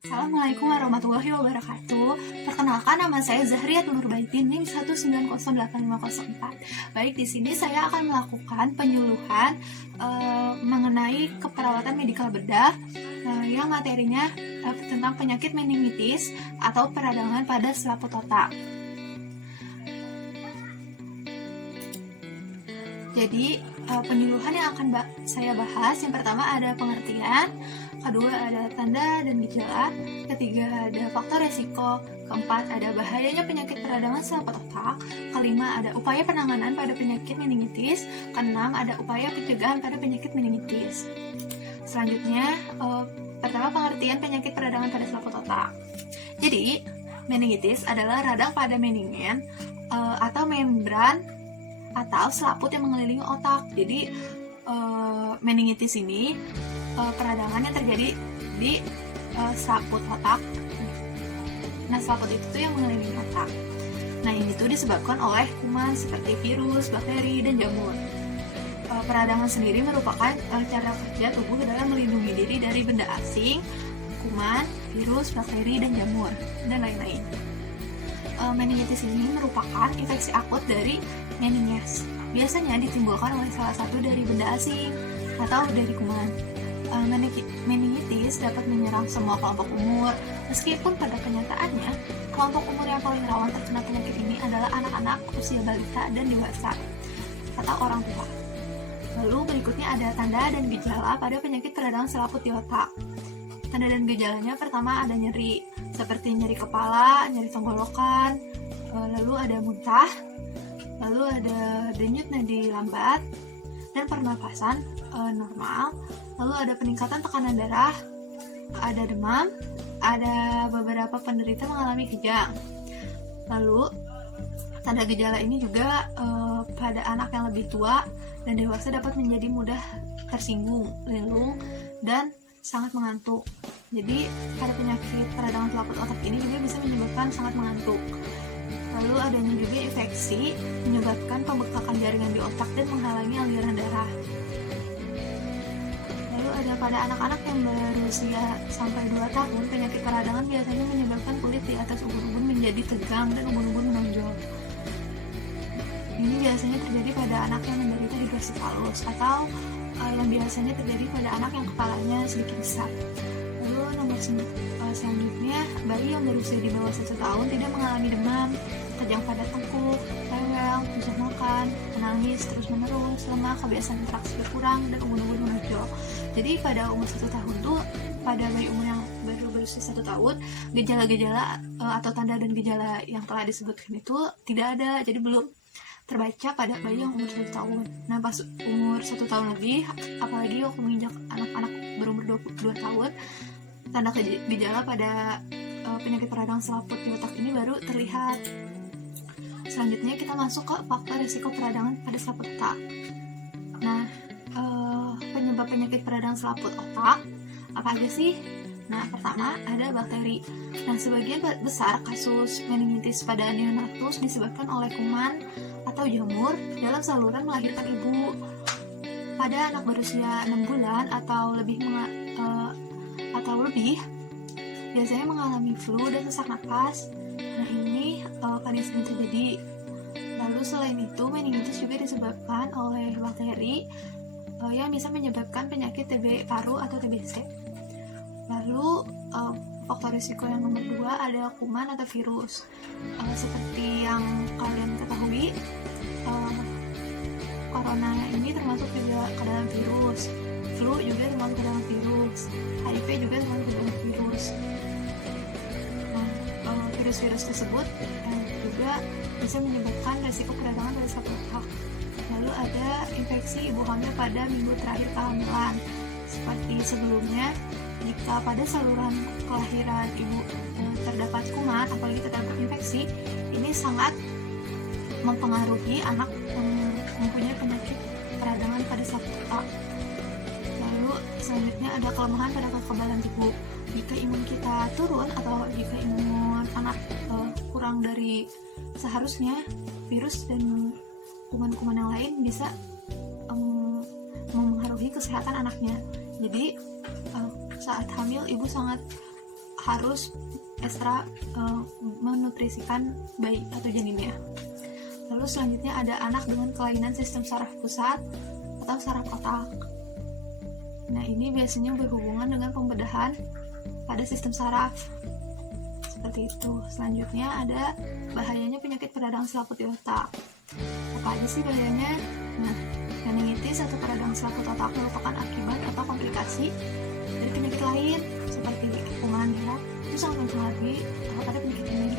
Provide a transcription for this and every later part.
Assalamualaikum warahmatullahi wabarakatuh. Perkenalkan, nama saya Zahriat Nurbaitin, NIM 1908504. Baik, di sini saya akan melakukan penyuluhan mengenai keperawatan medikal bedah yang materinya tentang penyakit meningitis atau peradangan pada selaput otak. Jadi penyuluhan yang akan saya bahas, yang pertama ada pengertian, kedua ada tanda dan gejala, ketiga ada faktor resiko, keempat ada bahayanya penyakit peradangan selaput otak, kelima ada upaya penanganan pada penyakit meningitis, keenam ada upaya pencegahan pada penyakit meningitis. Selanjutnya, pertama pengertian penyakit peradangan pada selaput otak. Jadi, meningitis adalah radang pada meningen atau membran atau selaput yang mengelilingi otak. Jadi meningitis ini peradangan yang terjadi di selaput otak. Nah, selaput itu tuh yang mengelilingi otak. Nah, ini tuh disebabkan oleh kuman seperti virus, bakteri, dan jamur. Peradangan sendiri merupakan cara kerja tubuh dalam melindungi diri dari benda asing, kuman, virus, bakteri, dan jamur, dan lain-lain. Meningitis ini merupakan infeksi akut dari meninges. Biasanya ditimbulkan oleh salah satu dari benda asing atau dari kuman. Meningitis dapat menyerang semua kelompok umur, meskipun pada kenyataannya kelompok umur yang paling rawan terkena penyakit ini adalah anak-anak, usia balita, dan dewasa atau orang tua. Lalu berikutnya ada tanda dan gejala pada penyakit peradangan selaput di otak. Tanda dan gejalanya pertama ada nyeri, seperti nyeri kepala, nyeri tenggorokan, lalu ada muntah, lalu ada denyut nadi lambat, dan pernapasan normal, lalu ada peningkatan tekanan darah, ada demam, ada beberapa penderita mengalami kejang. Lalu tanda gejala ini juga pada anak yang lebih tua dan dewasa dapat menjadi mudah tersinggung, linglung, dan sangat mengantuk. Jadi pada penyakit peradangan selaput otak ini juga bisa menyebabkan sangat mengantuk. Lalu adanya juga infeksi menyebabkan pembekakan jaringan di otak dan menghalangi aliran darah. Lalu ada pada anak-anak yang berusia sampai 2 tahun, penyakit peradangan biasanya menyebabkan kulit di atas ubun-ubun menjadi tegang dan ubun-ubun menonjol. Ini biasanya terjadi pada anak yang menderita hidrosefalus atau yang biasanya terjadi pada anak yang kepalanya sedikit besar. Lalu nomor selanjutnya, bayi yang berusia di bawah 1 tahun tidak mengalami demam, kejang pada tengkuk, rewel, susah makan, menangis terus-menerus, lemah, kebiasaan interaksi berkurang, dan ubun-ubun menonjol. Jadi pada umur 1 tahun tuh, pada bayi umur yang baru berusia 1 tahun, gejala-gejala atau tanda dan gejala yang telah disebutkan itu tidak ada, jadi belum terbaca pada bayi yang umur 1 tahun. Nah, pas umur 1 tahun lebih, apalagi waktu menginjak anak-anak berumur 22 tahun, tanda gejala pada penyakit peradangan selaput di otak ini baru terlihat. Selanjutnya kita masuk ke faktor risiko peradangan pada selaput otak. Nah, penyebab penyakit peradangan selaput otak apa aja sih? Nah, pertama ada bakteri. Nah, sebagian besar kasus meningitis pada neonatus disebabkan oleh kuman atau jamur dalam saluran melahirkan ibu. Pada anak berusia 6 bulan atau lebih biasanya mengalami flu dan sesak napas. Nah, ini kondisi ini terjadi. Lalu selain itu, meningitis juga disebabkan oleh bakteri yang bisa menyebabkan penyakit TB paru atau TBC. Lalu faktor risiko yang nomor 2 ada kuman atau virus. Seperti yang kalian ketahui, corona ini termasuk juga ke dalam virus, flu juga termasuk ke dalam virus, HIV juga termasuk ke dalam virus. Nah, virus-virus tersebut juga bisa menyebabkan risiko peradangan pada selaput otak. Lalu ada infeksi ibu hamil pada minggu terakhir kehamilan. Seperti sebelumnya, jika pada saluran kelahiran ibu terdapat kuman, apalagi terdapat infeksi, ini sangat mempengaruhi anak yang mempunyai penyakit peradangan pada selaput otak. Lalu selanjutnya ada kelemahan pada kekebalan tubuh. Jika imun kita turun atau jika imun anak kurang dari seharusnya, virus dan kuman-kuman yang lain bisa mempengaruhi kesehatan anaknya. Jadi saat hamil ibu sangat harus ekstra menutrisikan bayi atau janinnya. Lalu selanjutnya ada anak dengan kelainan sistem saraf pusat atau saraf otak. Nah, ini biasanya berhubungan dengan pembedahan pada sistem saraf. Seperti itu. Selanjutnya ada bahayanya penyakit peradangan selaput di otak. Apa aja sih bahayanya? Nah, meningitis atau peradangan selaput otak merupakan akibat atau komplikasi dari penyakit lain seperti kuman darah. Itu sangat mempengaruhi pada penyakit ini.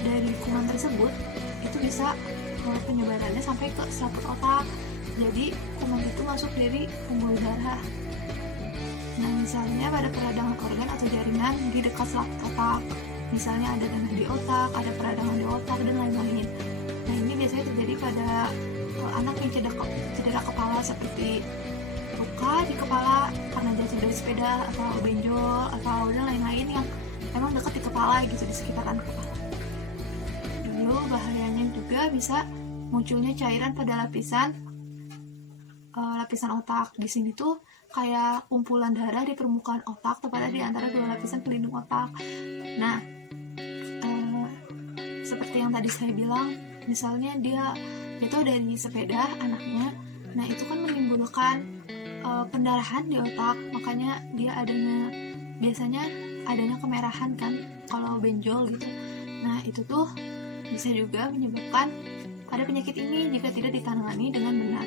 Dari kuman tersebut itu bisa penyebarannya sampai ke selaput otak. Jadi kuman itu masuk dari pembuluh darah. Nah, misalnya pada peradangan organ atau jaringan di dekat selaput otak, misalnya ada danah di otak, ada peradangan di otak, dan lain-lain. Nah, ini biasanya terjadi pada anak yang cedera kepala seperti luka di kepala karena jatuh dari sepeda atau benjol atau dan lain-lain yang memang dekat di kepala gitu, di sekitaran kepala. Lalu bahayanya juga bisa munculnya cairan pada lapisan otak. Di sini tuh kayak kumpulan darah di permukaan otak, tepatnya di antara dua lapisan pelindung otak. Nah, seperti yang tadi saya bilang, misalnya dia jatuh dari sepeda anaknya, nah itu kan menimbulkan pendarahan di otak, makanya dia biasanya adanya kemerahan kan kalau benjol gitu. Nah, itu tuh bisa juga menyebabkan ada penyakit ini jika tidak ditangani dengan benar.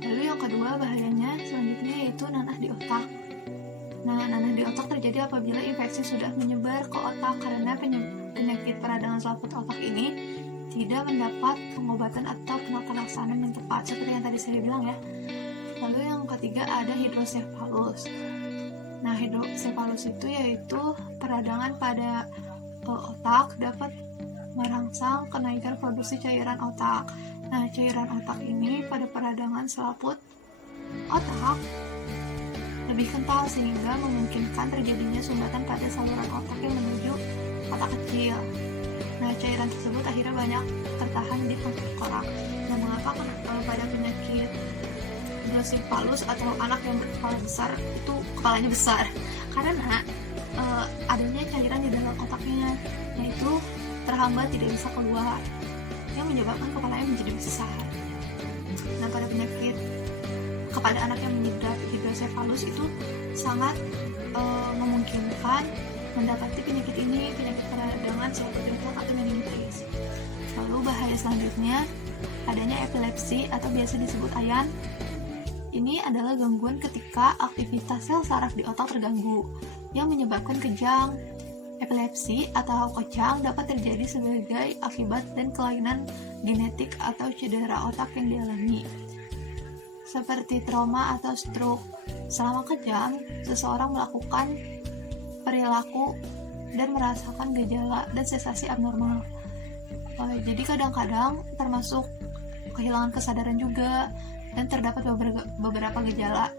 Lalu yang kedua bahayanya selanjutnya yaitu nanah di otak. Nah, nanah di otak terjadi apabila infeksi sudah menyebar ke otak karena penyakit peradangan selaput otak ini tidak mendapat pengobatan atau penata laksanaan yang tepat, seperti yang tadi saya bilang ya. Lalu yang ketiga ada hidrosefalus. Nah, hidrosefalus itu yaitu peradangan pada otak dapat merangsang kenaikan produksi cairan otak. Nah, cairan otak ini pada peradangan selaput otak lebih kental sehingga memungkinkan terjadinya sumbatan pada saluran otak yang menuju otak kecil. Nah, cairan tersebut akhirnya banyak tertahan di tengkorak. Nah, mengapa pada penyakit hidrosefalus atau anak yang berkepala besar itu kepalanya besar? Karena adanya cairan di dalam otaknya, yaitu terhambat tidak bisa keluar, yang menyebabkan kepalanya menjadi besar. Nah, pada anak yang mengidap hidrosefalus itu sangat memungkinkan mendapati penyakit ini, penyakit peradangan selaput otak atau meningitis. Lalu bahaya selanjutnya adanya epilepsi atau biasa disebut ayan. Ini adalah gangguan ketika aktivitas sel saraf di otak terganggu yang menyebabkan kejang. Epilepsi atau kejang dapat terjadi sebagai akibat dan kelainan genetik atau cedera otak yang dialami, seperti trauma atau stroke. Selama kejang, seseorang melakukan perilaku dan merasakan gejala dan sensasi abnormal. Jadi kadang-kadang termasuk kehilangan kesadaran juga, dan terdapat beberapa gejala,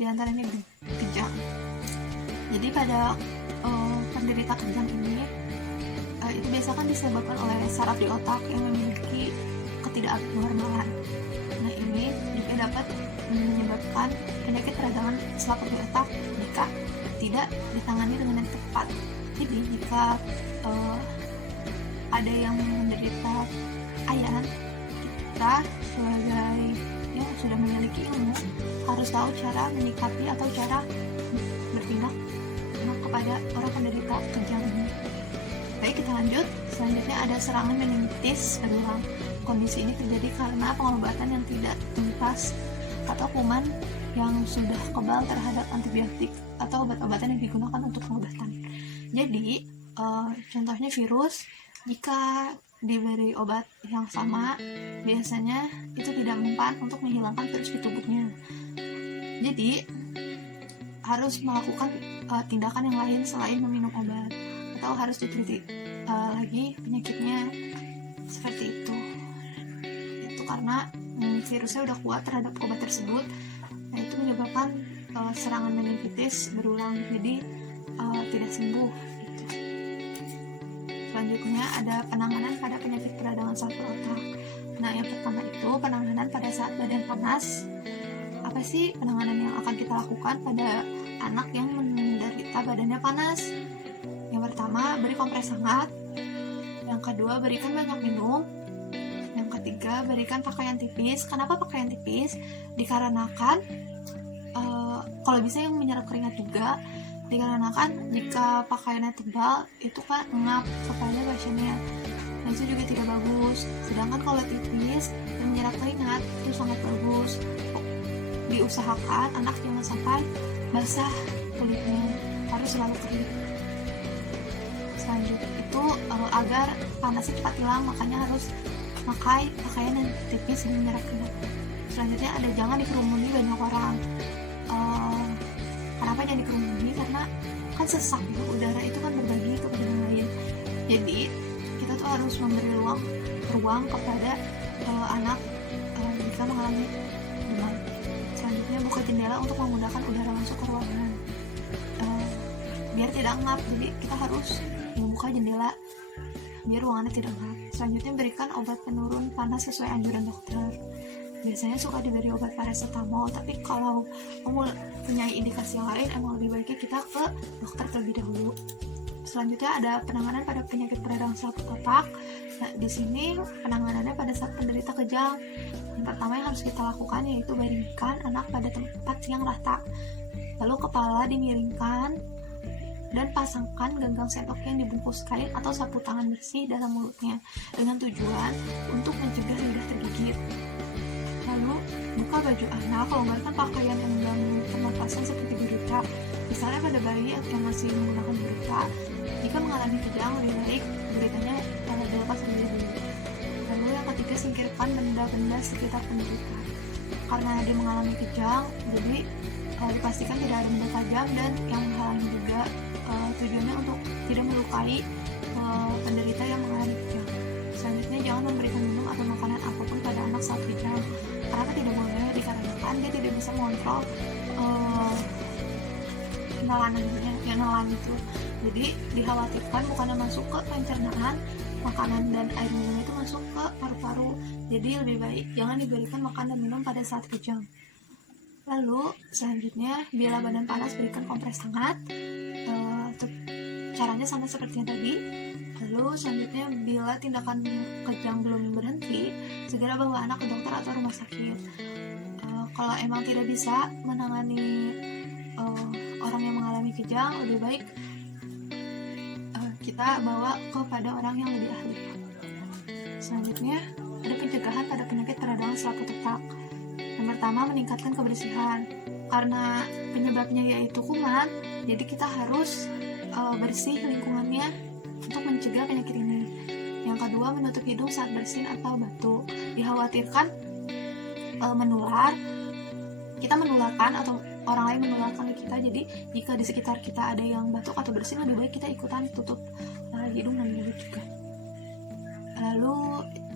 di antaranya kejang. Jadi pada penderita kejang ini itu biasanya kan disebabkan oleh saraf di otak yang memiliki ketidaknormalan. Nah, ini juga dapat menyebabkan penyakit peradangan selaput di otak jika tidak ditangani dengan tepat. Jadi jika ada yang menderita ayan, kita sebagai yang sudah memiliki ilmu harus tahu cara menyikapi atau cara bertindak kepada orang penderita kejang ini. Baik, kita lanjut. Selanjutnya ada serangan meningitis berulang. Kondisi ini terjadi karena pengobatan yang tidak tuntas atau kuman yang sudah kebal terhadap antibiotik atau obat-obatan yang digunakan untuk pengobatan. Jadi, contohnya virus, jika diberi obat yang sama, biasanya itu tidak mempan untuk menghilangkan virus di tubuhnya. Jadi, harus melakukan tindakan yang lain selain meminum obat, atau harus diteliti lagi penyakitnya, seperti itu. Itu karena virusnya udah kuat terhadap obat tersebut. Nah, itu menyebabkan serangan meningitis berulang, jadi tidak sembuh gitu. Selanjutnya ada penanganan pada penyakit peradangan selaput otak. Nah, yang pertama itu penanganan pada saat badan panas. Apa sih penanganan yang akan kita lakukan pada anak yang jika badannya panas. Yang pertama, beri kompres hangat. Yang kedua, berikan banyak minum. Yang ketiga, berikan pakaian tipis. Kenapa pakaian tipis? Dikarenakan kalau bisa yang menyerap keringat juga, dikarenakan jika pakaiannya tebal itu kan ngap supaya pasiennya, nah itu juga tidak bagus. Sedangkan kalau tipis dan menyerap keringat itu sangat bagus. Diusahakan anak jangan sampai basah kulitnya, harus selalu kering. Selanjutnya itu agar panasnya cepat hilang, makanya harus pakai pakaian yang tipis dan menyerap keringat. Selanjutnya ada jangan dikerumuni banyak orang. Kenapa jangan dikerumuni? Karena kan sesak ya, udara itu kan berbagi kepada yang lain. Jadi kita tuh harus memberi ruang kepada anak jika mengalami demam. Selanjutnya buka jendela untuk memudahkan udara masuk ke ruangan biar tidak ngap. Jadi kita harus membuka jendela biar ruangannya tidak ngap. Selanjutnya berikan obat penurun panas sesuai anjuran dokter. Biasanya suka diberi obat paracetamol, tapi kalau kamu punya indikasi yang lain, emang lebih baiknya kita ke dokter terlebih dahulu. Selanjutnya ada penanganan pada penyakit peradang selaput otak. Nah, di sini penanganannya pada saat penderita kejang. Yang pertama yang harus kita lakukan yaitu baringkan anak pada tempat yang rata. Lalu kepala dimiringkan dan pasangkan genggam sendok yang dibungkus kain atau sapu tangan bersih dalam mulutnya dengan tujuan untuk mencegah lidah tergigit. Lalu buka baju anak, longgarkan pakaian yang mengganggu pernapasan seperti berita, misalnya pada bayi yang masih menggunakan berita. Jika mengalami kejang, lebih baik beritanya dilepas lebih dulu. Lalu yang ketiga, singkirkan benda-benda sekitar penderita. Karena dia mengalami kejang, jadi dipastikan tidak ada benda tajam dan yang menghalangi juga. Tujuannya untuk tidak melukai penderita yang mengalami kejang. Selanjutnya, jangan memberikan minum atau makanan apapun pada anak saat kejang. Kenapa tidak boleh? Dikarenakan dia tidak bisa mengontrol nelan itu. Jadi dikhawatirkan bukannya masuk ke pencernaan, makanan dan air minum itu masuk ke paru-paru. Jadi lebih baik jangan diberikan makan dan minum pada saat kejang. Lalu selanjutnya, bila badan panas berikan kompres hangat. Caranya sama seperti yang tadi. Lalu selanjutnya, bila tindakan kejang belum berhenti, segera bawa anak ke dokter atau rumah sakit. Kalau emang tidak bisa menangani orang yang mengalami kejang, lebih baik kita bawa kepada orang yang lebih ahli. Selanjutnya, ada pencegahan pada penyakit peradangan selaput otak. Yang pertama, meningkatkan kebersihan. Karena penyebabnya yaitu kuman, jadi kita harus bersih lingkungannya untuk mencegah penyakit ini. Yang kedua, menutup hidung saat bersin atau batuk. Dikhawatirkan menular, kita menularkan atau orang lain menularkan ke kita. Jadi jika di sekitar kita ada yang batuk atau bersin, lebih baik kita ikutan tutup hidung dan mulut juga. Lalu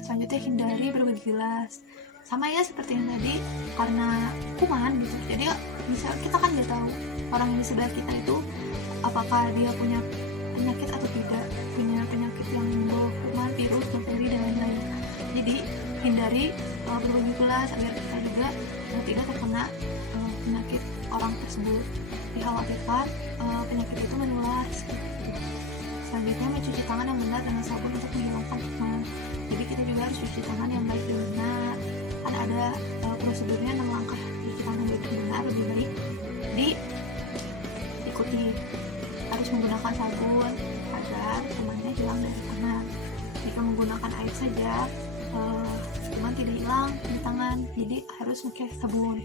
selanjutnya, hindari bergilas. Sama ya seperti yang tadi, karena kuman gitu. Jadi bisa kita kan nggak tahu orang yang di sebelah kita itu apakah dia punya penyakit atau tidak, punya penyakit yang membawa kuman, virus, bakteri dan lain-lain. Jadi hindari berbagi gelas agar kita juga tidak terkena penyakit orang tersebut. Dikhawatirkan penyakit itu menular. Selanjutnya, mencuci tangan yang benar dengan sabun untuk menghilangkan kuman. Jadi kita juga harus cuci tangan yang baik dan benar. Kan ada prosedurnya 6 langkah cuci tangan yang baik dan benar, lebih baik diikuti. Harus menggunakan sabun agar kumannya hilang dari tangan. Jika menggunakan air saja, kuman tidak hilang di tangan, jadi harus pakai sabun.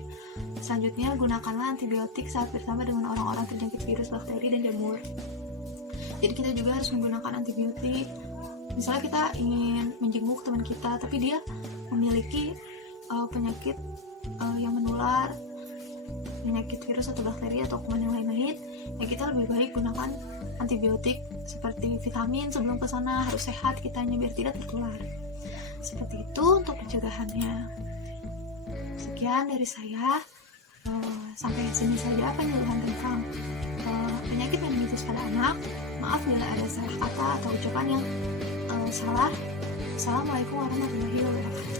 Selanjutnya, gunakanlah antibiotik saat bersama dengan orang-orang terjangkit virus, bakteri, dan jamur. Jadi kita juga harus menggunakan antibiotik. Misalnya kita ingin menjenguk teman kita, tapi dia memiliki penyakit yang menular, penyakit virus atau bakteri atau kuman yang lain-lain, ya kita lebih baik gunakan antibiotik seperti vitamin sebelum ke sana. Harus sehat kitanya biar tidak tertular. Seperti itu untuk pencegahannya. Sekian dari saya. Sampai sini saja penjelasan tentang penyakit meningitis pada anak. Maaf bila ada salah kata atau ucapan yang salah. Assalamualaikum warahmatullahi wabarakatuh.